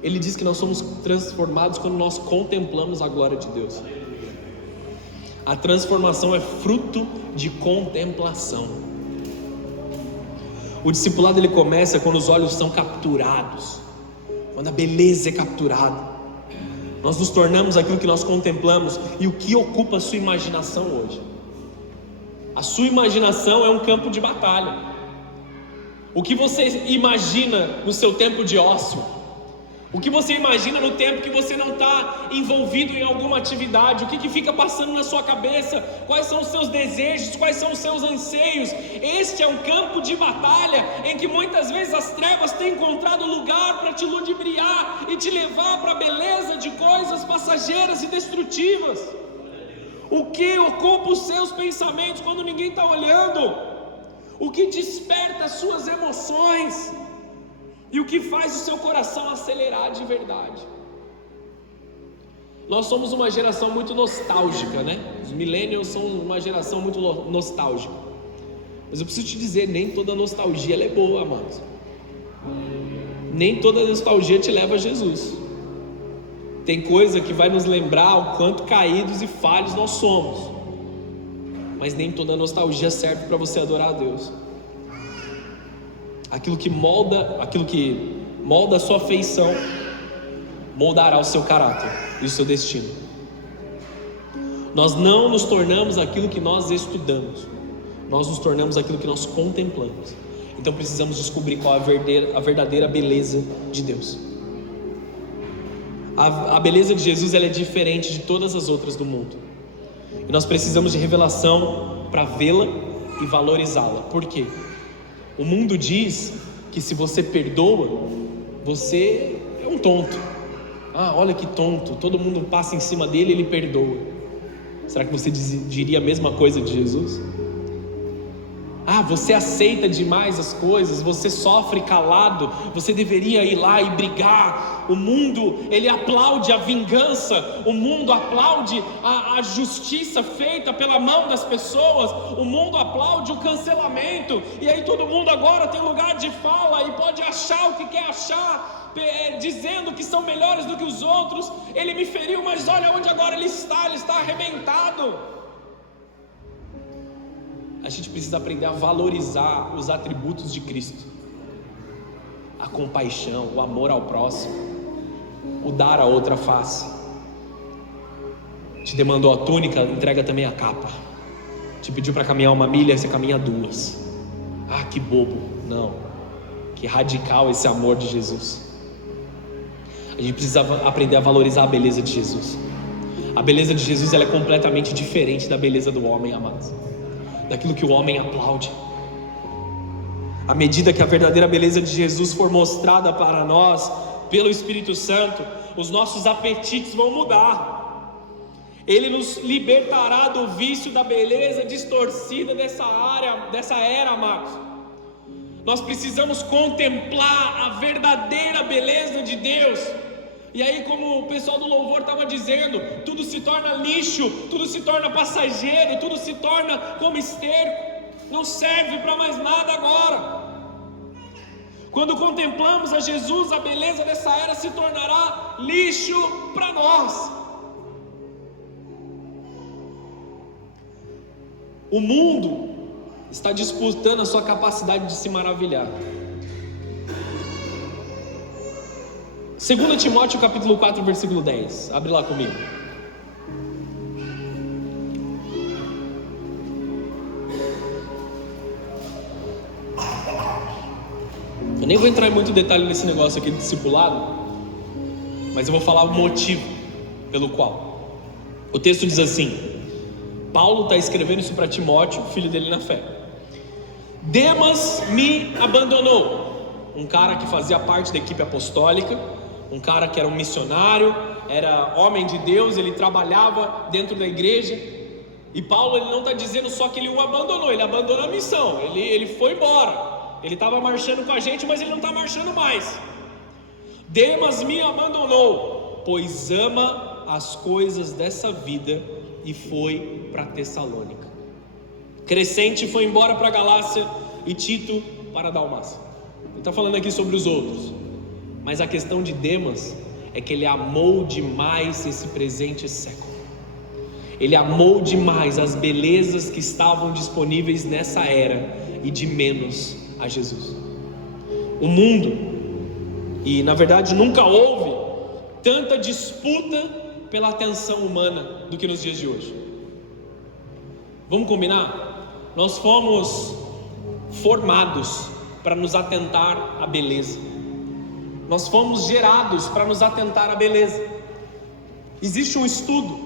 Ele diz que nós somos transformados quando nós contemplamos a glória de Deus. A transformação é fruto de contemplação. O discipulado ele começa quando os olhos são capturados, quando a beleza é capturada. Nós nos tornamos aquilo que nós contemplamos. E o que ocupa a sua imaginação hoje? A sua imaginação é um campo de batalha. O que você imagina no seu tempo de ócio? O que você imagina no tempo que você não está envolvido em alguma atividade? O que fica passando na sua cabeça? Quais são os seus desejos? Quais são os seus anseios? Este é um campo de batalha em que muitas vezes as trevas têm encontrado lugar para te ludibriar e te levar para a beleza de coisas passageiras e destrutivas. O que ocupa os seus pensamentos quando ninguém está olhando? O que desperta as suas emoções? E o que faz o seu coração acelerar de verdade? Nós somos uma geração muito nostálgica, né? Os millennials são uma geração muito nostálgica. Mas eu preciso te dizer, nem toda nostalgia ela é boa, amados. Nem toda nostalgia te leva a Jesus. Tem coisa que vai nos lembrar o quanto caídos e falhos nós somos. Mas nem toda nostalgia serve para você adorar a Deus. Aquilo que molda a sua feição, moldará o seu caráter e o seu destino. Nós não nos tornamos aquilo que nós estudamos, nós nos tornamos aquilo que nós contemplamos. Então precisamos descobrir qual é a verdadeira beleza de Deus. A beleza de Jesus ela é diferente de todas as outras do mundo. E nós precisamos de revelação para vê-la e valorizá-la. Por quê? O mundo diz que se você perdoa, você é um tonto. Olha que tonto, todo mundo passa em cima dele e ele perdoa. Será que você diria a mesma coisa de Jesus? Você aceita demais as coisas, você sofre calado, você deveria ir lá e brigar. O mundo, ele aplaude a vingança, o mundo aplaude a justiça feita pela mão das pessoas, o mundo aplaude o cancelamento, e aí todo mundo agora tem lugar de fala e pode achar o que quer achar, dizendo que são melhores do que os outros. Ele me feriu, mas olha onde agora ele está arrebentado. A gente precisa aprender a valorizar os atributos de Cristo: a compaixão, o amor ao próximo, o dar a outra face. Te demandou a túnica, entrega também a capa. Te pediu para caminhar 1 milha, você caminha 2. Que bobo. Não, que radical esse amor de Jesus. A gente precisa aprender a valorizar a beleza de Jesus. A beleza de Jesus ela é completamente diferente da beleza do homem, amados, daquilo que o homem aplaude. À medida que a verdadeira beleza de Jesus for mostrada para nós pelo Espírito Santo, os nossos apetites vão mudar. Ele nos libertará do vício da beleza distorcida dessa era, amados. Nós precisamos contemplar a verdadeira beleza de Deus. E aí, como o pessoal do louvor estava dizendo, tudo se torna lixo, tudo se torna passageiro, tudo se torna como esterco, não serve para mais nada agora. Quando contemplamos a Jesus, a beleza dessa era se tornará lixo para nós. O mundo está disputando a sua capacidade de se maravilhar. 2 Timóteo capítulo 4, versículo 10. Abre lá comigo. Eu nem vou entrar em muito detalhe nesse negócio aqui de discipulado, mas eu vou falar o motivo pelo qual. O texto diz assim: Paulo está escrevendo isso para Timóteo, filho dele na fé. Demas me abandonou. Um cara que fazia parte da equipe apostólica, um cara que era um missionário, era homem de Deus, ele trabalhava dentro da igreja. E Paulo ele não está dizendo só que ele o abandonou, ele abandonou a missão, ele foi embora. Ele estava marchando com a gente, mas ele não está marchando mais. Demas me abandonou, pois ama as coisas dessa vida, e foi para Tessalônica. Crescente foi embora para a Galácia e Tito para a Dalmácia. Ele está falando aqui sobre os outros, mas a questão de Demas é que ele amou demais esse presente século. Ele amou demais as belezas que estavam disponíveis nessa era e de menos a Jesus. O mundo, e na verdade nunca houve tanta disputa pela atenção humana do que nos dias de hoje. Vamos combinar? Nós fomos formados para nos atentar à beleza. Nós fomos gerados para nos atentar à beleza. Existe um estudo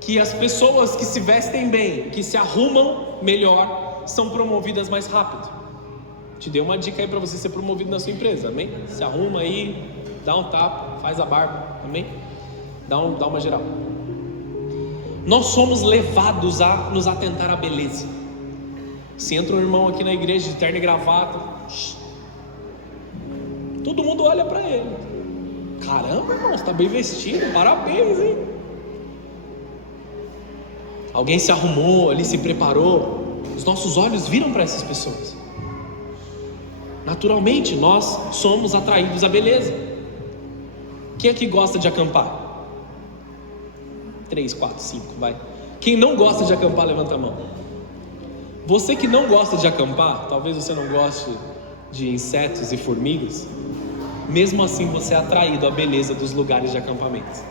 que as pessoas que se vestem bem, que se arrumam melhor, são promovidas mais rápido. Te dei uma dica aí para você ser promovido na sua empresa, amém? Se arruma aí, dá um tapa, faz a barba, amém? Dá uma geral. Nós somos levados a nos atentar à beleza. Se entra um irmão aqui na igreja de terno e gravata, todo mundo olha para ele. Caramba, irmão, você está bem vestido, parabéns, hein? Alguém se arrumou ali, se preparou. Os nossos olhos viram para essas pessoas. Naturalmente, nós somos atraídos à beleza. Quem aqui gosta de acampar? 3, 4, 5, vai. Quem não gosta de acampar, levanta a mão. Você que não gosta de acampar, talvez você não goste de insetos e formigas, mesmo assim você é atraído à beleza dos lugares de acampamento.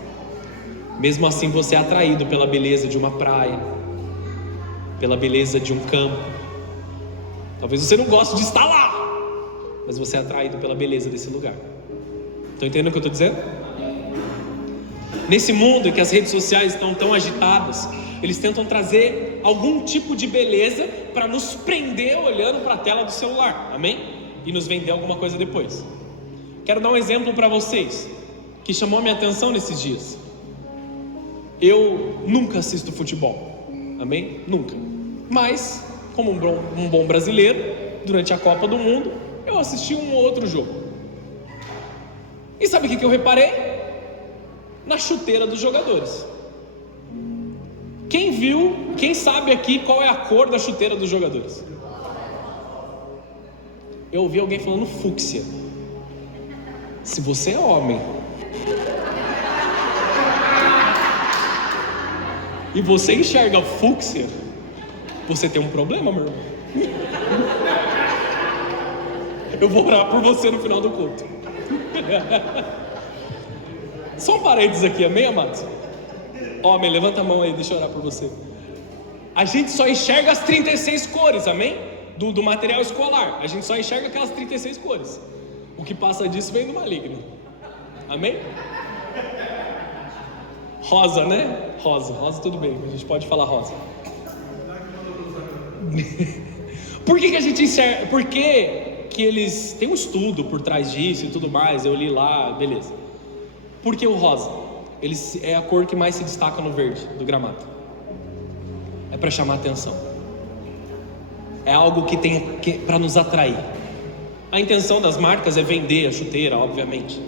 Mesmo assim você é atraído pela beleza de uma praia, pela beleza de um campo. Talvez você não goste de estar lá, mas você é atraído pela beleza desse lugar. Estão entendendo o que eu estou dizendo? Nesse mundo em que as redes sociais estão tão agitadas, eles tentam trazer algum tipo de beleza para nos prender olhando para a tela do celular, amém? E nos vender alguma coisa depois. Quero dar um exemplo para vocês que chamou a minha atenção nesses dias. Eu nunca assisto futebol, amém? Nunca. Mas, como um bom brasileiro, durante a Copa do Mundo, eu assisti um ou outro jogo. E sabe o que eu reparei? Na chuteira dos jogadores. Quem viu, quem sabe aqui qual é a cor da chuteira dos jogadores? Eu ouvi alguém falando fúcsia. Se você é homem e você enxerga fúcsia, você tem um problema, meu irmão. Eu vou orar por você no final do culto. Só um parênteses aqui, amém, amados? Homem, levanta a mão aí, deixa eu orar por você. A gente só enxerga as 36 cores, amém? Do material escolar. A gente só enxerga aquelas 36 cores. O que passa disso vem do maligno. Amém? Rosa, né? Rosa tudo bem, a gente pode falar rosa. Por que a gente enxerga? Por que eles... Tem um estudo por trás disso e tudo mais, eu li lá, beleza. Por que o rosa? Ele é a cor que mais se destaca no verde do gramado. É para chamar atenção. É algo que tem para nos atrair. A intenção das marcas é vender a chuteira, obviamente.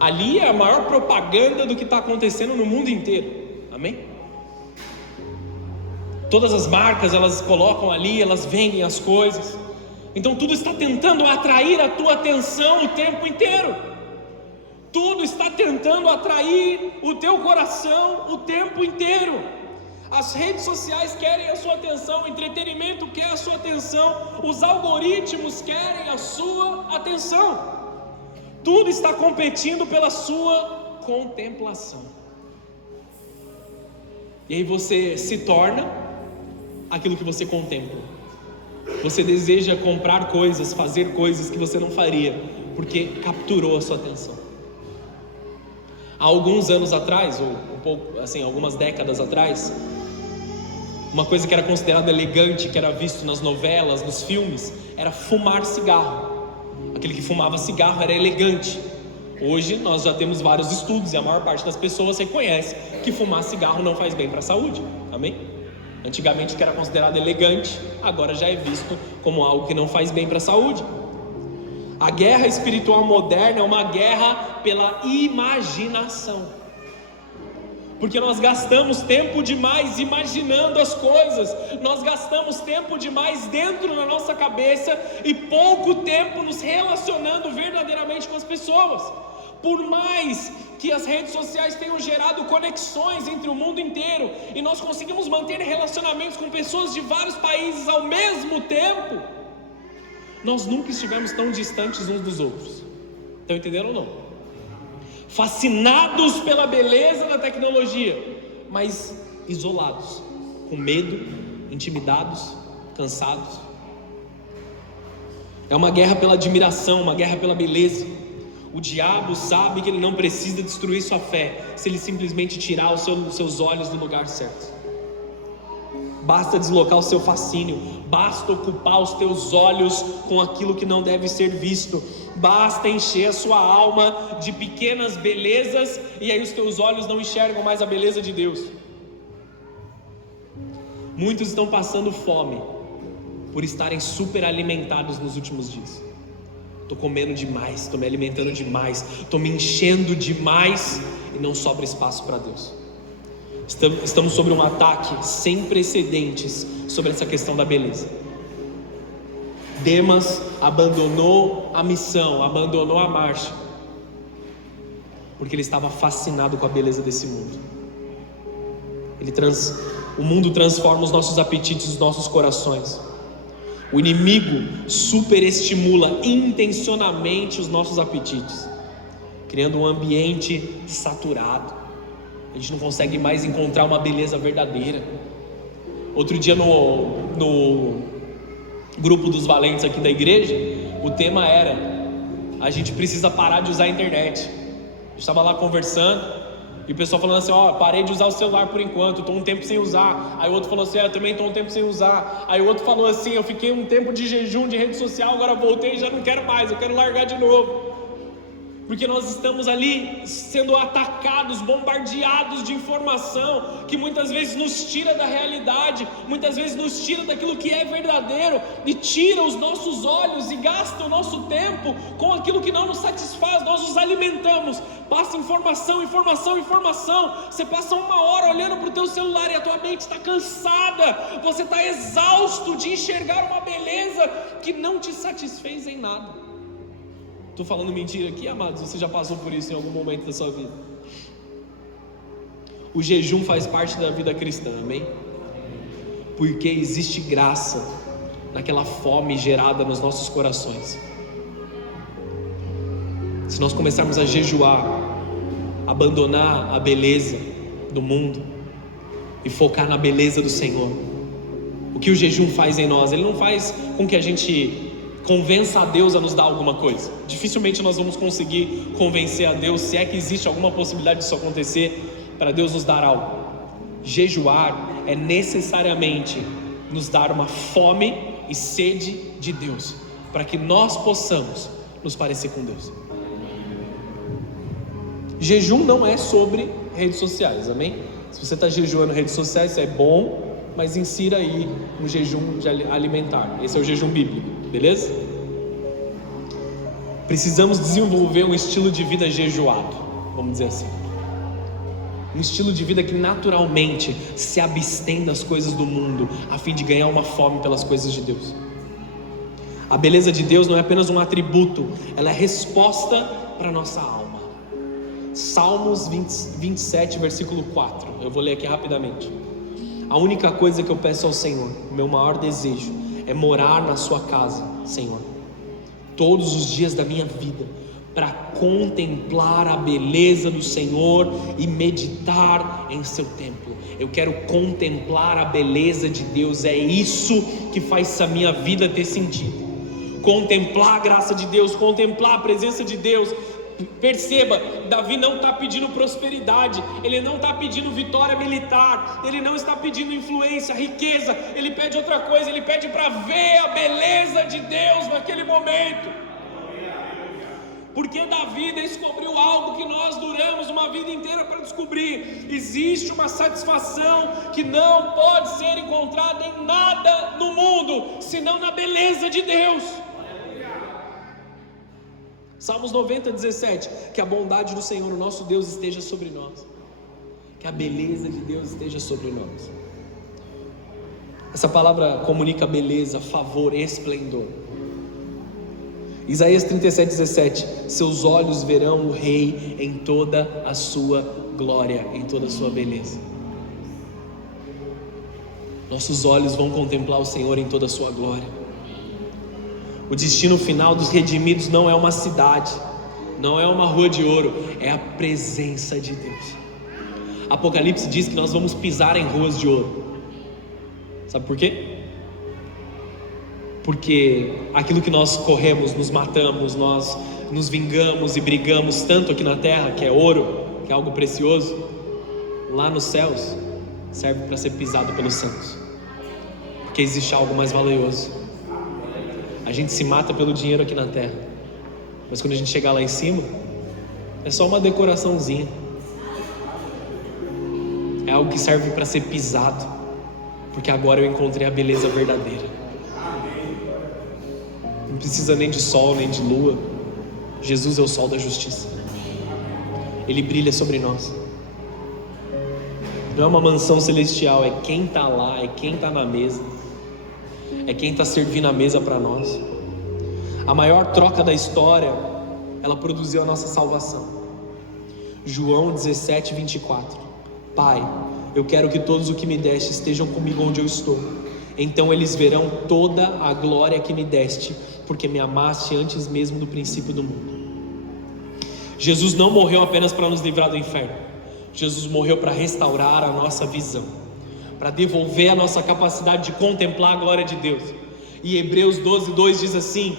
Ali é a maior propaganda do que está acontecendo no mundo inteiro. Amém? Todas as marcas, elas colocam ali, elas vendem as coisas. Então tudo está tentando atrair a tua atenção o tempo inteiro. Tudo está tentando atrair o teu coração o tempo inteiro. As redes sociais querem a sua atenção, o entretenimento quer a sua atenção, os algoritmos querem a sua atenção. Tudo está competindo pela sua contemplação. E aí você se torna aquilo que você contempla. Você deseja comprar coisas, fazer coisas que você não faria, porque capturou a sua atenção. Há alguns anos atrás, ou um pouco, assim, algumas décadas atrás, uma coisa que era considerada elegante, que era visto nas novelas, nos filmes, era fumar cigarro. Aquele que fumava cigarro era elegante. Hoje nós já temos vários estudos e a maior parte das pessoas reconhece que fumar cigarro não faz bem para a saúde. Amém? Antigamente o que era considerado elegante, agora já é visto como algo que não faz bem para a saúde. A guerra espiritual moderna é uma guerra pela imaginação. Porque nós gastamos tempo demais imaginando as coisas, nós gastamos tempo demais dentro da nossa cabeça e pouco tempo nos relacionando verdadeiramente com as pessoas. Por mais que as redes sociais tenham gerado conexões entre o mundo inteiro e nós conseguimos manter relacionamentos com pessoas de vários países ao mesmo tempo, nós nunca estivemos tão distantes uns dos outros. Estão entendendo ou não? Fascinados pela beleza da tecnologia, mas isolados, com medo, intimidados, cansados. É uma guerra pela admiração, uma guerra pela beleza. O diabo sabe que ele não precisa destruir sua fé se ele simplesmente tirar os seus olhos do lugar certo. Basta deslocar o seu fascínio, basta ocupar os teus olhos com aquilo que não deve ser visto, basta encher a sua alma de pequenas belezas e aí os teus olhos não enxergam mais a beleza de Deus. Muitos estão passando fome por estarem super alimentados nos últimos dias. Estou comendo demais, estou me alimentando demais, estou me enchendo demais e não sobra espaço para Deus. Estamos sobre um ataque sem precedentes sobre essa questão da beleza. Demas abandonou a missão, abandonou a marcha, porque ele estava fascinado com a beleza desse mundo. O mundo transforma os nossos apetites, os nossos corações. O inimigo superestimula intencionalmente os nossos apetites, criando um ambiente saturado. A gente não consegue mais encontrar uma beleza verdadeira. Outro dia no grupo dos valentes aqui da igreja, o tema era: a gente precisa parar de usar a internet. A gente estava lá conversando e o pessoal falando assim: parei de usar o celular por enquanto, estou um tempo sem usar. Aí o outro falou assim: eu também estou um tempo sem usar. Aí o outro falou assim: eu fiquei um tempo de jejum de rede social, agora voltei e já não quero mais, eu quero largar de novo. Porque nós estamos ali sendo atacados, bombardeados de informação que muitas vezes nos tira da realidade, muitas vezes nos tira daquilo que é verdadeiro e tira os nossos olhos e gasta o nosso tempo com aquilo que não nos satisfaz. Nós nos alimentamos, passa informação, informação, informação. Você passa uma hora olhando para o teu celular e a tua mente está cansada, você está exausto de enxergar uma beleza que não te satisfez em nada. Estou falando mentira aqui, amados? Você já passou por isso em algum momento da sua vida? O jejum faz parte da vida cristã, amém? Porque existe graça naquela fome gerada nos nossos corações. Se nós começarmos a jejuar, abandonar a beleza do mundo e focar na beleza do Senhor, o que o jejum faz em nós? Ele não faz com que a gente convença a Deus a nos dar alguma coisa. Dificilmente nós vamos conseguir convencer a Deus, se é que existe alguma possibilidade disso acontecer, para Deus nos dar algo. Jejuar é necessariamente nos dar uma fome e sede de Deus, para que nós possamos nos parecer com Deus. Jejum não é sobre redes sociais, amém? Se você está jejuando redes sociais, isso é bom, mas insira aí um jejum alimentar. Esse é o jejum bíblico, beleza? Precisamos desenvolver um estilo de vida jejuado, vamos dizer assim. Um estilo de vida que naturalmente se abstém das coisas do mundo, a fim de ganhar uma fome pelas coisas de Deus. A beleza de Deus não é apenas um atributo, ela é resposta para a nossa alma. Salmos 27, versículo 4. Eu vou ler aqui rapidamente. A única coisa que eu peço ao Senhor, o meu maior desejo, é morar na sua casa, Senhor, todos os dias da minha vida, para contemplar a beleza do Senhor e meditar em seu templo. Eu quero contemplar a beleza de Deus, é isso que faz a minha vida ter sentido. Contemplar a graça de Deus, contemplar a presença de Deus. Perceba, Davi não está pedindo prosperidade, ele não está pedindo vitória militar, ele não está pedindo influência, riqueza, ele pede outra coisa, ele pede para ver a beleza de Deus naquele momento. Porque Davi descobriu algo que nós duramos uma vida inteira para descobrir: existe uma satisfação que não pode ser encontrada em nada no mundo, senão na beleza de Deus. Salmos 90, 17, que a bondade do Senhor, o nosso Deus, esteja sobre nós, que a beleza de Deus esteja sobre nós. Essa palavra comunica beleza, favor, esplendor. Isaías 37:17, seus olhos verão o Rei em toda a sua glória, em toda a sua beleza. Nossos olhos vão contemplar o Senhor em toda a sua glória. O destino final dos redimidos não é uma cidade, não é uma rua de ouro, é a presença de Deus. Apocalipse diz que nós vamos pisar em ruas de ouro. Sabe por quê? Porque aquilo que nós corremos, nos matamos, nós nos vingamos e brigamos tanto aqui na terra, que é ouro, que é algo precioso, lá nos céus serve para ser pisado pelos santos, porque existe algo mais valioso. A gente se mata pelo dinheiro aqui na terra, mas quando a gente chegar lá em cima, é só uma decoraçãozinha, é algo que serve para ser pisado, porque agora eu encontrei a beleza verdadeira. Não precisa nem de sol, nem de lua. Jesus é o sol da justiça. Ele brilha sobre nós. Não é uma mansão celestial, é quem está lá, é quem está na mesa, é quem está servindo a mesa para nós. A maior troca da história, ela produziu a nossa salvação. João 17:24. Pai, eu quero que todos os que me deste estejam comigo onde eu estou. Então eles verão toda a glória que me deste, porque me amaste antes mesmo do princípio do mundo. Jesus não morreu apenas para nos livrar do inferno. Jesus morreu para restaurar a nossa visão, para devolver a nossa capacidade de contemplar a glória de Deus. E Hebreus 12:2 diz assim: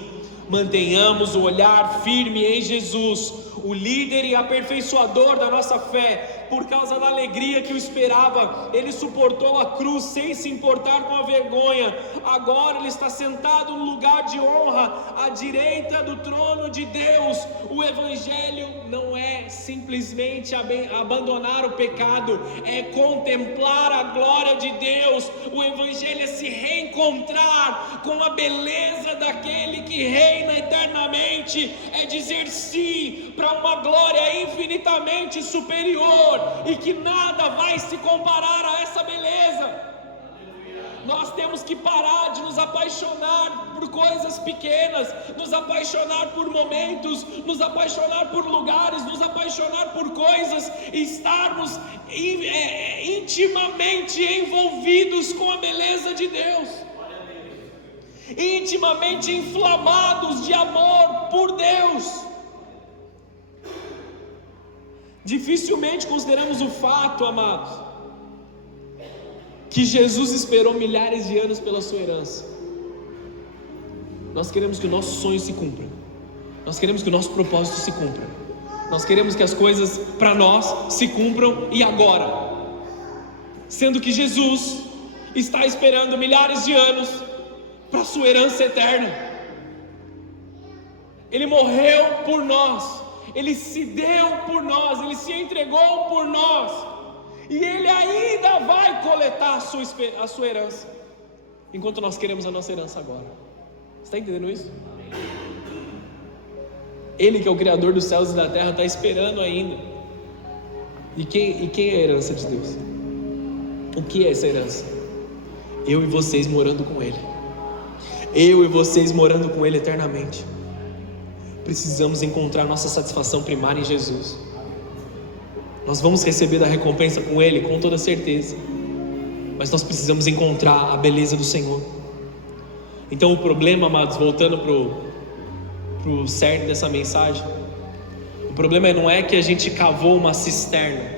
mantenhamos o olhar firme em Jesus, o líder e aperfeiçoador da nossa fé. Por causa da alegria que o esperava, ele suportou a cruz sem se importar com a vergonha. Agora ele está sentado no lugar de honra, à direita do trono de Deus. O evangelho não é simplesmente abandonar o pecado, é contemplar a glória de Deus. O evangelho é se reencontrar com a beleza daquele que reina eternamente, é dizer sim para uma glória infinitamente superior, e que nada vai se comparar a essa beleza. Nós temos que parar de nos apaixonar por coisas pequenas, nos apaixonar por momentos, nos apaixonar por lugares, nos apaixonar por coisas, e estarmos intimamente envolvidos com a beleza de Deus, intimamente inflamados de amor por Deus. Dificilmente consideramos o fato, amados, que Jesus esperou milhares de anos pela sua herança. Nós queremos que o nosso sonho se cumpra, nós queremos que o nosso propósito se cumpra, nós queremos que as coisas para nós se cumpram e agora, sendo que Jesus está esperando milhares de anos para a sua herança eterna. Ele morreu por nós, Ele se deu por nós, Ele se entregou por nós, e Ele ainda vai coletar a sua herança, enquanto nós queremos a nossa herança agora. Você está entendendo isso? Ele, que é o Criador dos céus e da terra, está esperando ainda. E quem é a herança de Deus? O que é essa herança? Eu e vocês morando com Ele, eu e vocês morando com Ele eternamente. Precisamos encontrar nossa satisfação primária em Jesus. Nós vamos receber da recompensa com Ele, com toda certeza, mas nós precisamos encontrar a beleza do Senhor. Então o problema, amados, voltando para o cerne dessa mensagem, o problema não é que a gente cavou uma cisterna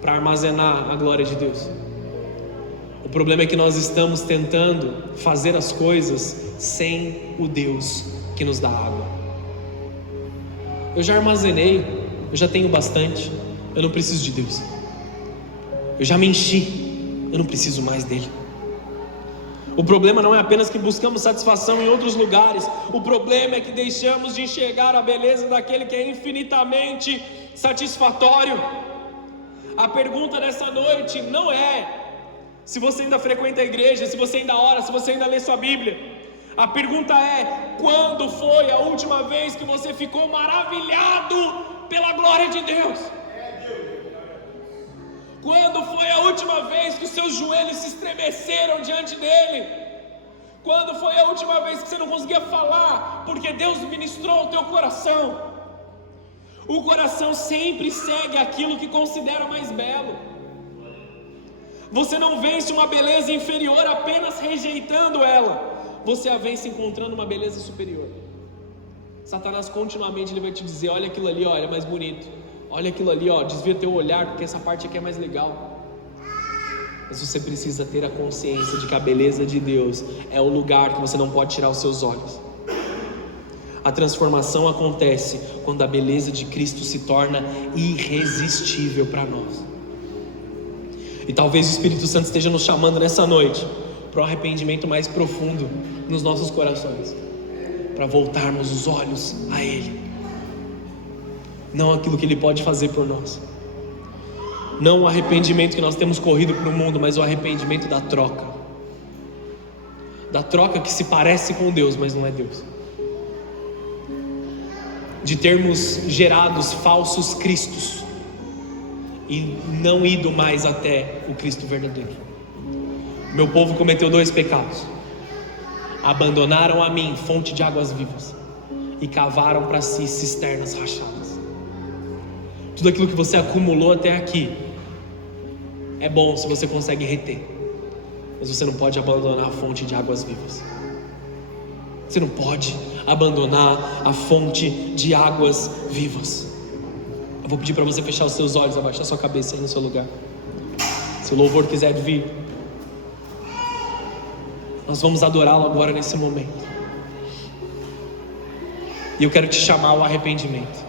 para armazenar a glória de Deus. O problema é que nós estamos tentando fazer as coisas sem o Deus que nos dá água. Eu já armazenei, eu já tenho bastante, eu não preciso de Deus. Eu já me enchi, eu não preciso mais dele. O problema não é apenas que buscamos satisfação em outros lugares, o problema é que deixamos de enxergar a beleza daquele que é infinitamente satisfatório. A pergunta dessa noite não é se você ainda frequenta a igreja, se você ainda ora, se você ainda lê sua Bíblia. A pergunta é: quando foi a última vez que você ficou maravilhado pela glória de Deus? Quando foi a última vez que os seus joelhos se estremeceram diante dele? Quando foi a última vez que você não conseguia falar, porque Deus ministrou o teu coração? O coração sempre segue aquilo que considera mais belo. Você não vence uma beleza inferior apenas rejeitando ela, você a vence encontrando uma beleza superior. Satanás continuamente ele vai te dizer: olha aquilo ali, olha, é mais bonito. Olha aquilo ali, desvia teu olhar, porque essa parte aqui é mais legal. Mas você precisa ter a consciência de que a beleza de Deus é o lugar que você não pode tirar os seus olhos. A transformação acontece quando a beleza de Cristo se torna irresistível para nós. E talvez o Espírito Santo esteja nos chamando nessa noite para um arrependimento mais profundo nos nossos corações, para voltarmos os olhos a Ele, não aquilo que Ele pode fazer por nós. Não o arrependimento que nós temos corrido para o mundo, mas o arrependimento da troca. Da troca que se parece com Deus, mas não é Deus. De termos gerados falsos cristos e não ido mais até o Cristo verdadeiro. Meu povo cometeu 2 pecados: abandonaram a mim, fonte de águas vivas, e cavaram para si cisternas rachadas. Tudo aquilo que você acumulou até aqui é bom se você consegue reter, mas você não pode abandonar a fonte de águas vivas. Você não pode abandonar a fonte de águas vivas. Eu vou pedir para você fechar os seus olhos, abaixar sua cabeça aí no seu lugar. Se o louvor quiser vir, nós vamos adorá-lo agora nesse momento. E eu quero te chamar ao arrependimento.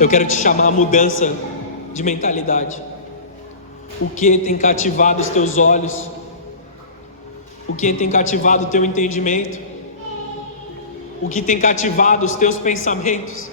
Eu quero te chamar à mudança de mentalidade. O que tem cativado os teus olhos? O que tem cativado o teu entendimento? O que tem cativado os teus pensamentos?